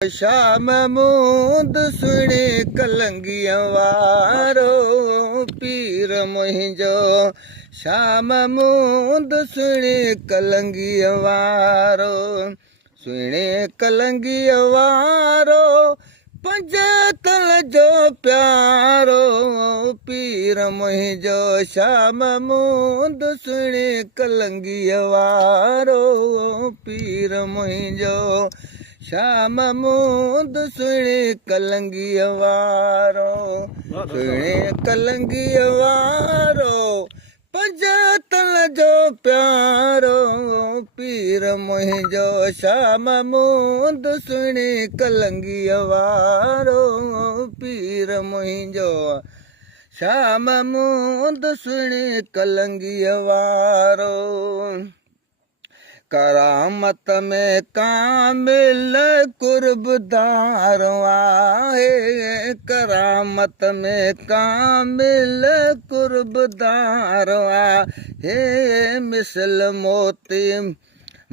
शाम मूंद सुणी कलंगिया वारो पीर मुंहिंजो। शाम मूंद सुणी कलंगिया वारो सुणे कलंगिया वारो पंजतल जो प्यारो पीर मुंहिंजो। शाम मूंद सुणी कलंगिया वारो पीर मुंहिंजो। शाम मूंद सुणे कलंगिया वारो सुणे कलंगिया वारो पंजतल जो प्यारो पीर मुंहिंजो। शाम मूंद सुणे कलंगिया वारो पीर मुंहिंजो। शाम मूंद सुणे कलंगिया वारो करामत में कामिल कुर्बदार आहे। करामत में कामिल कुर्बदार आहे। मिसल मोती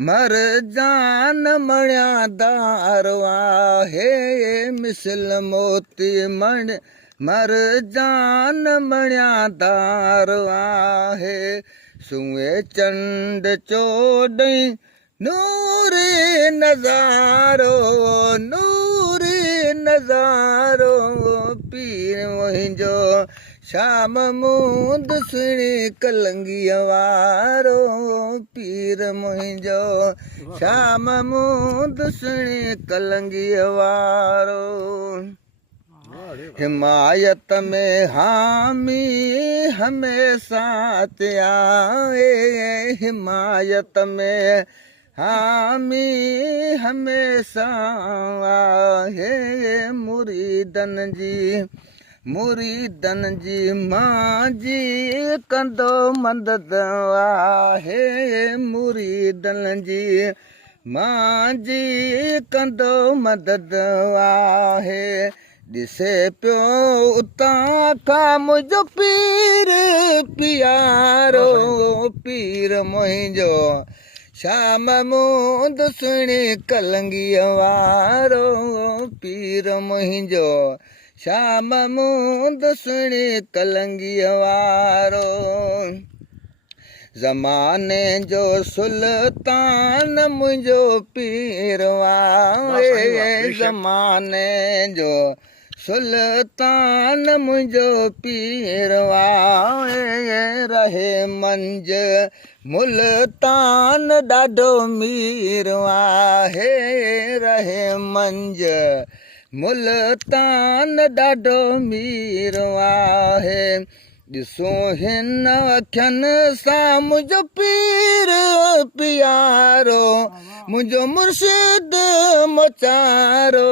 मरजान मणियादार आहे। मिसल मोती मरजान मणियादार आहे। सुए चंड चोॾई नूरी नज़ारो नूरी नज़ारो पीर मुंहिंजो। शाम मूंद सुणी कलंगिया वारो पीर मुंहिंजो। शाम मूंद सुणी कलंगिया वारो हिमायत में हामी हमेशा आए। हिमायत में हामी हमेशा आहे। मुरीदन जी मां जी कंदो मदद आहे। मुरीदन जी मां जी कंदो मदद आहे। ॾिसे पियो उतां खां मुंहिंजो पीर पियारो पीर मुंहिंजो। शाम मूंद सुणी कलंगिया वारो पीर मुंहिंजो। शाम मूंद सुणी कलंगिया वारो ज़माने जो सुल्तान मुंहिंजो पीर आहे। ज़माने जो सुल्तान मुंहिंजो पीर आहे। रहे मंझ मुल्तान ॾाढो मीर आहे। रहे मंझ मुल्तान ॾाढो मीर आहे। ॾिसो हिन अखियुनि सां मुंहिंजो पीर पियारो मुंहिंजो मुर्शिद मोचारो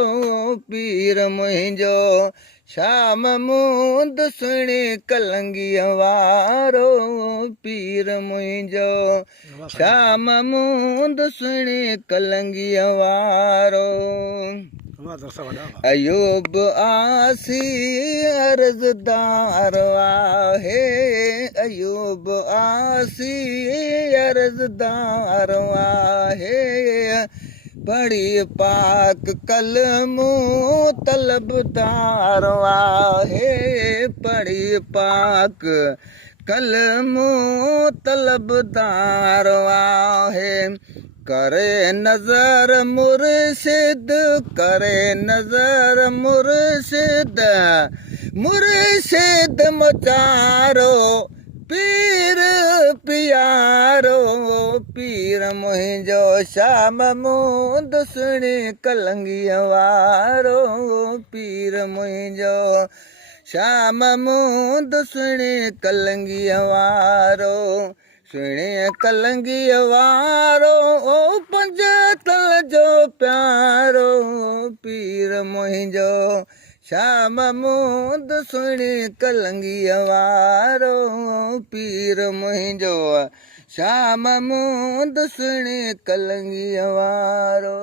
पीर मुंहिंजो। शाम मूंद सुणी कलंगिया वारो पीर मुंहिंजो। शाम मूंद सुणी कलंगिया वारो अयूब आसी अर्ज़दार आहे। अयूब आसी अर्ज़दार आहे। बड़ी पाक कलमो तलबदार आहे। बड़ी पाक कलमो तलबदार आहे। करे नज़र मुर्शिद करे नज़र मुर्शिद मुर्शिद मोचारो पीर पियारो पीर मुंहिंजो। शाम मूंद सुणी कलंगिया वारो पीर मुंहिंजो। शाम मूंद सुणी कलंगिया वारो सुणे कलंगिया वारो पंजतल जो प्यारो पीर मुंहिंजो। शाम मूंद सुणी कलंगिया वारो पीर मुंहिंजो। शाम मूंद सुणी कलंगिया वारो।